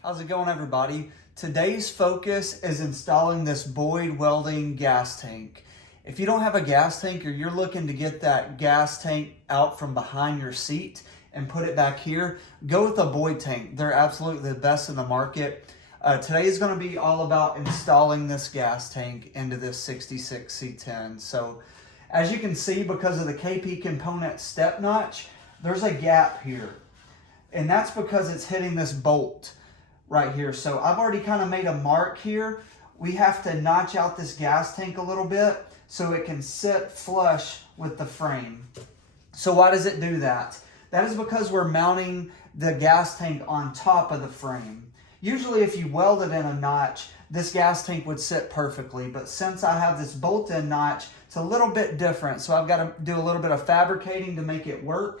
How's it going, everybody? Today's focus is installing this Boyd Welding gas tank. If you don't have a gas tank or you're looking to get that gas tank out from behind your seat and put it back here, go with a Boyd tank. They're absolutely the best in the market. Today is going to be all about installing this gas tank into this 66 C10. So as you can see, because of the KP component step notch, there's a gap here. And that's because it's hitting this bolt right here. So I've already kind of made a mark here. We have to notch out this gas tank a little bit so it can sit flush with the frame. So why does it do that? That is because we're mounting the gas tank on top of the frame. Usually if you weld it in a notch, this gas tank would sit perfectly, but since I have this bolt-in notch, it's a little bit different. So I've got to do a little bit of fabricating to make it work.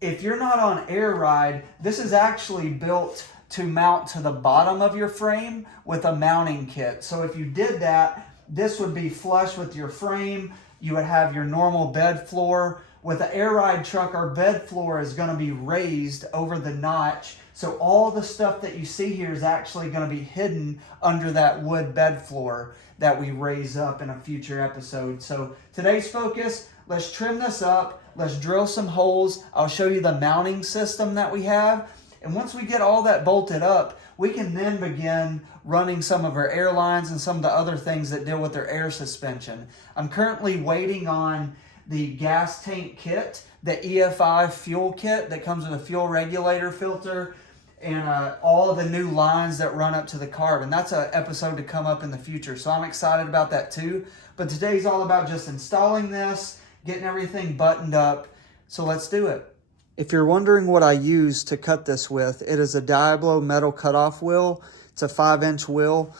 If you're not on air ride, this is actually built to mount to the bottom of your frame with a mounting kit. So if you did that, this would be flush with your frame. You would have your normal bed floor. With an air ride truck, our bed floor is going to be raised over the notch. So all the stuff that you see here is actually going to be hidden under that wood bed floor that we raise up in a future episode. So today's focus, let's trim this up. Let's drill some holes. I'll show you the mounting system that we have. And once we get all that bolted up, we can then begin running some of our air lines and some of the other things that deal with their air suspension. I'm currently waiting on the gas tank kit, the EFI fuel kit that comes with a fuel regulator filter and all of the new lines that run up to the carb. And that's an episode to come up in the future. So I'm excited about that too. But today's all about just installing this, getting everything buttoned up. So let's do it. If you're wondering what I use to cut this with, it is a Diablo metal cutoff wheel. It's a 5-inch wheel.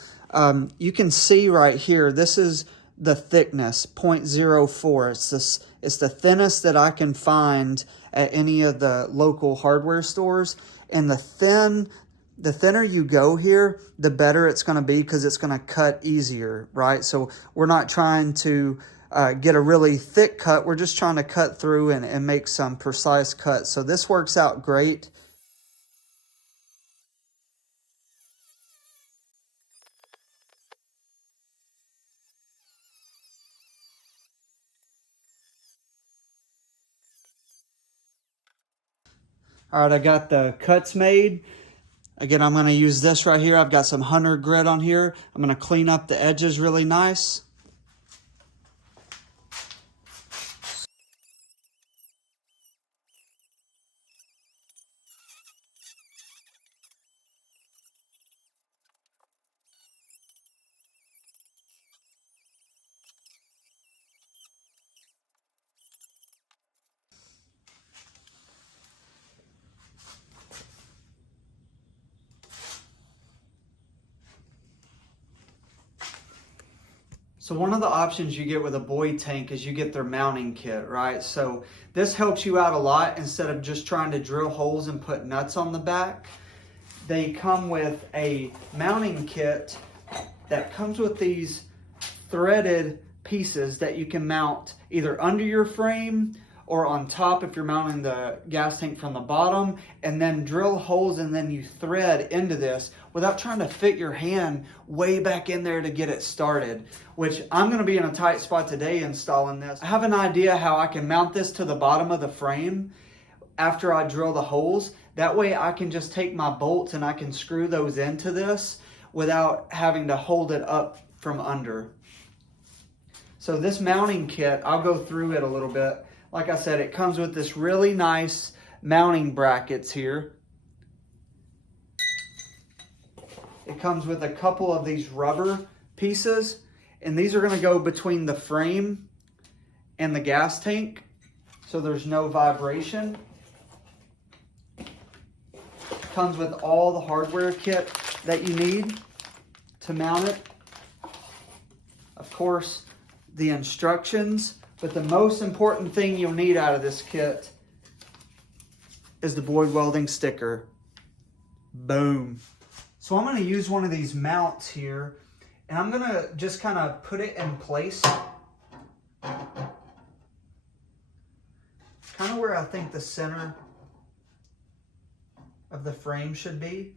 You can see right here, this is the thickness, 0.04. It's the thinnest that I can find at any of the local hardware stores. And the thinner you go here, the better it's going to be because it's going to cut easier, right? So we're not trying to get a really thick cut. We're just trying to cut through and make some precise cuts. So this works out great. All right, I got the cuts made. Again, I'm going to use this right here. I've got some hunter grit on here. I'm going to clean up the edges really nice. So one of the options you get with a Boyd tank is you get their mounting kit, right? So this helps you out a lot instead of just trying to drill holes and put nuts on the back. They come with a mounting kit that comes with these threaded pieces that you can mount either under your frame or on top if you're mounting the gas tank from the bottom, and then drill holes and then you thread into this without trying to fit your hand way back in there to get it started, which I'm gonna be in a tight spot today installing this. I have an idea how I can mount this to the bottom of the frame after I drill the holes. That way I can just take my bolts and I can screw those into this without having to hold it up from under. So this mounting kit, I'll go through it a little bit. Like I said, it comes with this really nice mounting brackets here. It comes with a couple of these rubber pieces, and these are going to go between the frame and the gas tank, so there's no vibration. Comes with all the hardware kit that you need to mount it. Of course, the instructions. But the most important thing you'll need out of this kit is the Boyd Welding sticker. Boom. So I'm going to use one of these mounts here, and I'm going to just kind of put it in place. Kind of where I think the center of the frame should be.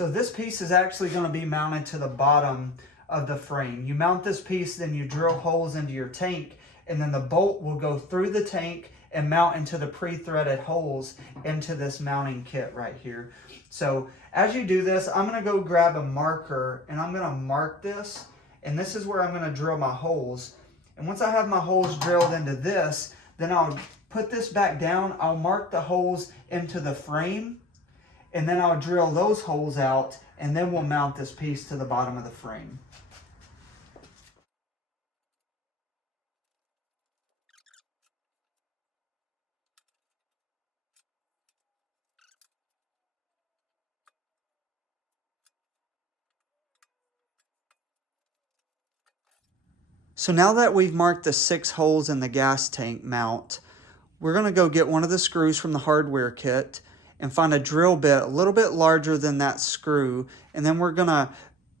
So this piece is actually going to be mounted to the bottom of the frame. You mount this piece, then you drill holes into your tank, and then the bolt will go through the tank and mount into the pre-threaded holes into this mounting kit right here. So as you do this, I'm going to go grab a marker and I'm going to mark this, and this is where I'm going to drill my holes. And once I have my holes drilled into this, then I'll put this back down, I'll mark the holes into the frame, and then I'll drill those holes out, and then we'll mount this piece to the bottom of the frame. So now that we've marked the 6 holes in the gas tank mount, we're going to go get one of the screws from the hardware kit and find a drill bit a little bit larger than that screw, and then we're going to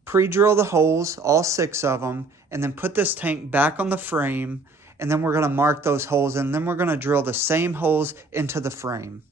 pre-drill the holes, all 6 of them, and then put this tank back on the frame, and then we're going to mark those holes, and then we're going to drill the same holes into the frame.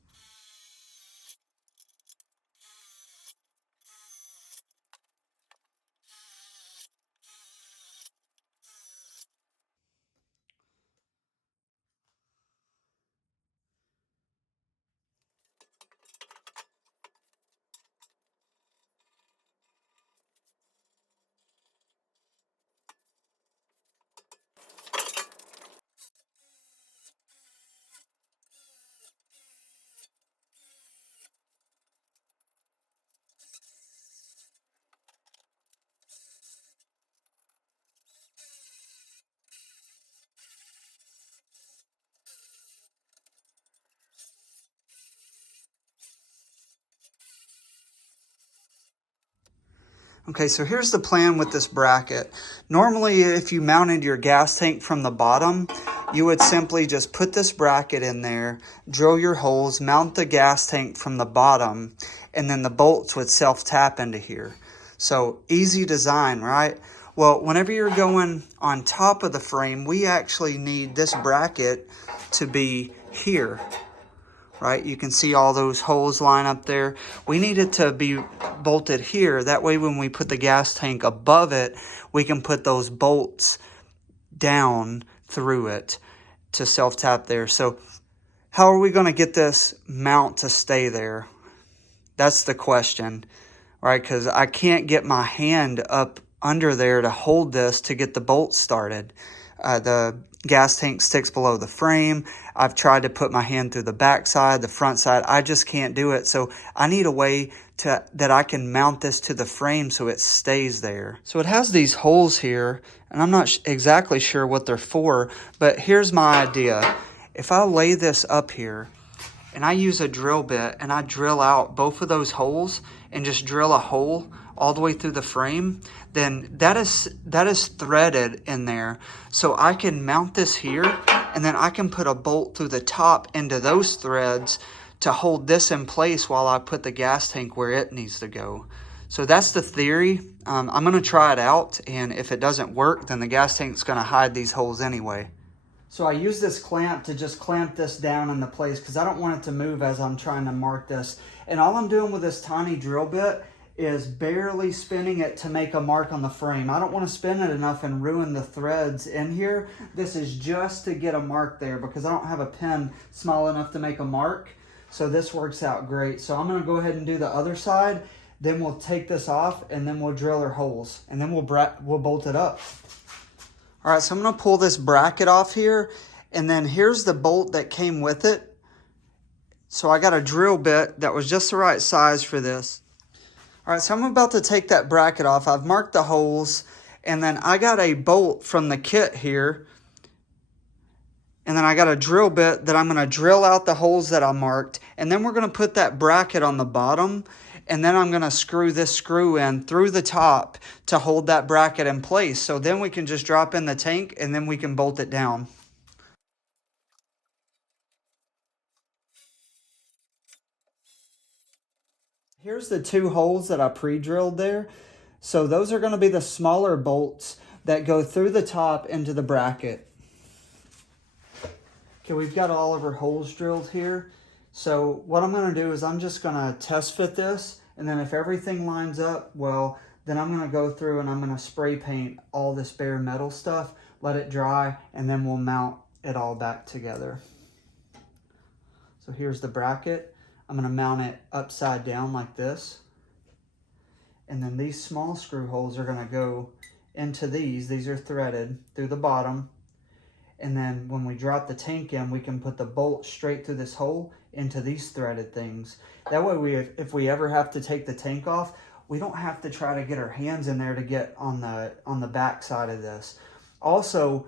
Okay, so here's the plan with this bracket. Normally, if you mounted your gas tank from the bottom, you would simply just put this bracket in there, drill your holes, mount the gas tank from the bottom, and then the bolts would self-tap into here. So easy design, right? Well, whenever you're going on top of the frame, we actually need this bracket to be here. Right? You can see all those holes line up there. We need it to be bolted here. That way when we put the gas tank above it, we can put those bolts down through it to self-tap there. So how are we going to get this mount to stay there? That's the question, right? Because I can't get my hand up under there to hold this to get the bolts started. The gas tank sticks below the frame. I've tried to put my hand through the back side, the front side. I just can't do it. So I need a way that I can mount this to the frame so it stays there. So it has these holes here, and I'm not exactly sure what they're for, but here's my idea. If I lay this up here and I use a drill bit and I drill out both of those holes and just drill a hole all the way through the frame, then that is threaded in there. So I can mount this here, and then I can put a bolt through the top into those threads to hold this in place while I put the gas tank where it needs to go. So that's the theory. I'm going to try it out, and if it doesn't work, then the gas tank's going to hide these holes anyway. So I use this clamp to just clamp this down into place because I don't want it to move as I'm trying to mark this. And all I'm doing with this tiny drill bit is barely spinning it to make a mark on the frame. I don't want to spin it enough and ruin the threads in here. This is just to get a mark there because I don't have a pin small enough to make a mark. So this works out great. So I'm going to go ahead and do the other side. Then we'll take this off and then we'll drill our holes. And then we'll bolt it up. All right, so I'm going to pull this bracket off here. And then here's the bolt that came with it. So I got a drill bit that was just the right size for this. All right, so I'm about to take that bracket off. I've marked the holes, and then I got a bolt from the kit here. And then I got a drill bit that I'm going to drill out the holes that I marked. And then we're going to put that bracket on the bottom. And then I'm going to screw this screw in through the top to hold that bracket in place. So then we can just drop in the tank, and then we can bolt it down. Here's the 2 holes that I pre-drilled there. So those are going to be the smaller bolts that go through the top into the bracket. Okay, we've got all of our holes drilled here. So what I'm going to do is I'm just going to test fit this, And then if everything lines up, well, then I'm gonna go through and I'm gonna spray paint all this bare metal stuff, let it dry, and then we'll mount it all back together. So here's the bracket. I'm gonna mount it upside down like this. And then these small screw holes are gonna go into these. These are threaded through the bottom. And then when we drop the tank in, we can put the bolt straight through this hole into these threaded things. That way, if we ever have to take the tank off, we don't have to try to get our hands in there to get on the back side of this. Also,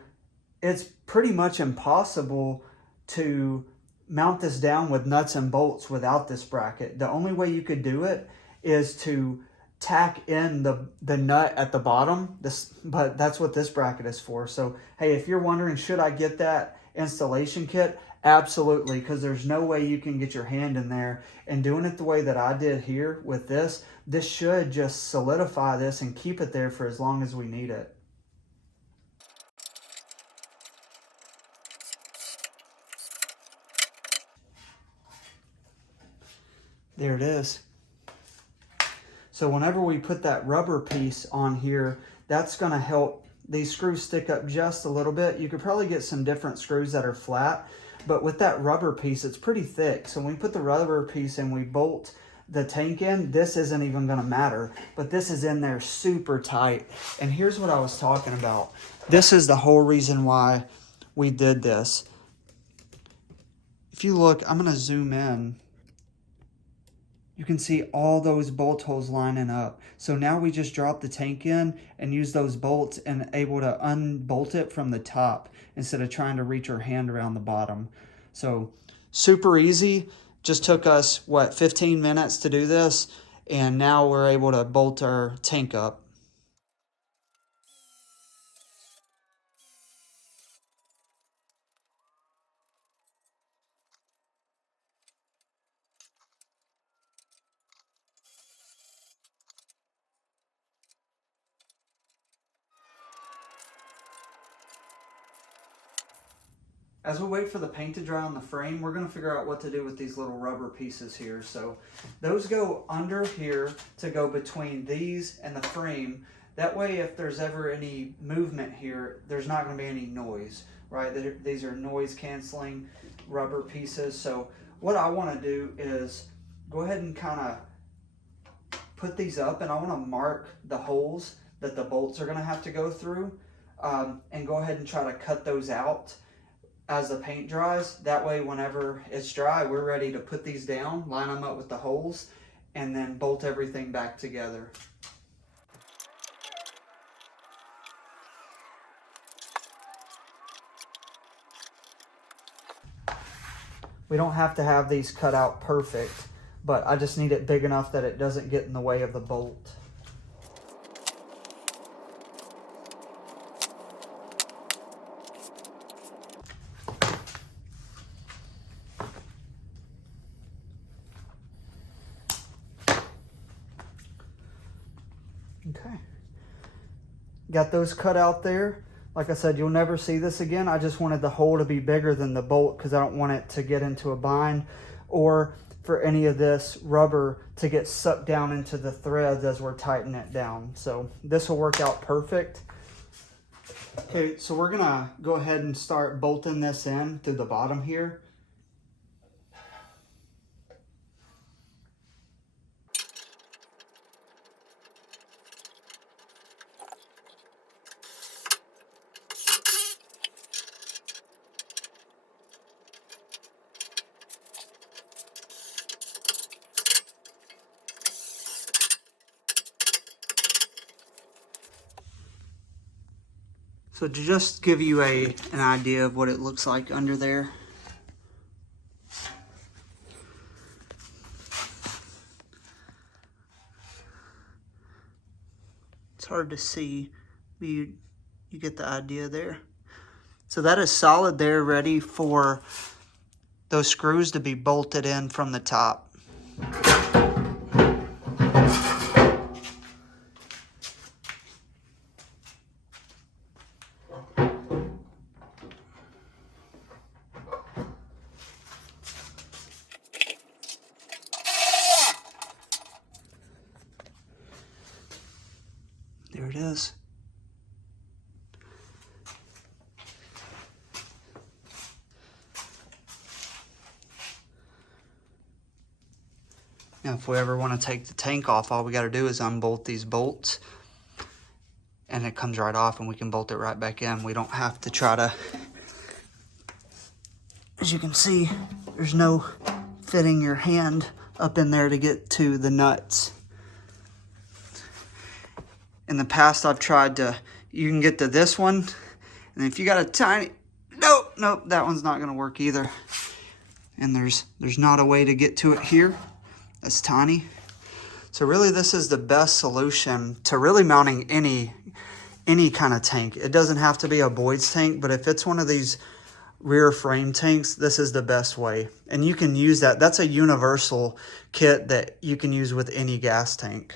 it's pretty much impossible to mount this down with nuts and bolts without this bracket. The only way you could do it is to tack in the nut at the bottom, but that's what this bracket is for. So hey, if you're wondering, should I get that installation kit? Absolutely, because there's no way you can get your hand in there. And doing it the way that I did here with this should just solidify this and keep it there for as long as we need it. There it is. So whenever we put that rubber piece on here, that's going to help these screws stick up just a little bit. You could probably get some different screws that are flat, but with that rubber piece, it's pretty thick. So when we put the rubber piece and we bolt the tank in, this isn't even going to matter, but this is in there super tight. And here's what I was talking about. This is the whole reason why we did this. If you look, I'm going to zoom in. You can see all those bolt holes lining up. So now we just drop the tank in and use those bolts and able to unbolt it from the top instead of trying to reach our hand around the bottom. So super easy. Just took us, 15 minutes to do this, and now we're able to bolt our tank up. As we wait for the paint to dry on the frame, we're going to figure out what to do with these little rubber pieces here. So those go under here to go between these and the frame. That way, if there's ever any movement here, there's not going to be any noise, right? These are noise canceling rubber pieces. So what I want to do is go ahead and kind of put these up, and I want to mark the holes that the bolts are going to have to go through, and go ahead and try to cut those out as the paint dries. That way, whenever it's dry, we're ready to put these down, line them up with the holes, and then bolt everything back together. We don't have to have these cut out perfect, but I just need it big enough that it doesn't get in the way of the bolt. Okay, got those cut out there. Like I said, you'll never see this again. I just wanted the hole to be bigger than the bolt because I don't want it to get into a bind, or for any of this rubber to get sucked down into the threads as we're tightening it down. So this will work out perfect. Okay, so we're gonna go ahead and start bolting this in through the bottom here. So to just give you an idea of what it looks like under there. It's hard to see, but you get the idea there. So that is solid there, ready for those screws to be bolted in from the top. There it is. Now, if we ever want to take the tank off, all we got to do is unbolt these bolts, and it comes right off, and we can bolt it right back in. We don't have to try to, as you can see, there's no fitting your hand up in there to get to the nuts. In the past, I've tried to, you can get to this one, and if you got a tiny, nope, that one's not gonna work either. And there's not a way to get to it here. That's tiny. So really, this is the best solution to really mounting any kind of tank. It doesn't have to be a Boyd's tank, but if it's one of these rear frame tanks, this is the best way. And you can use that. That's a universal kit that you can use with any gas tank.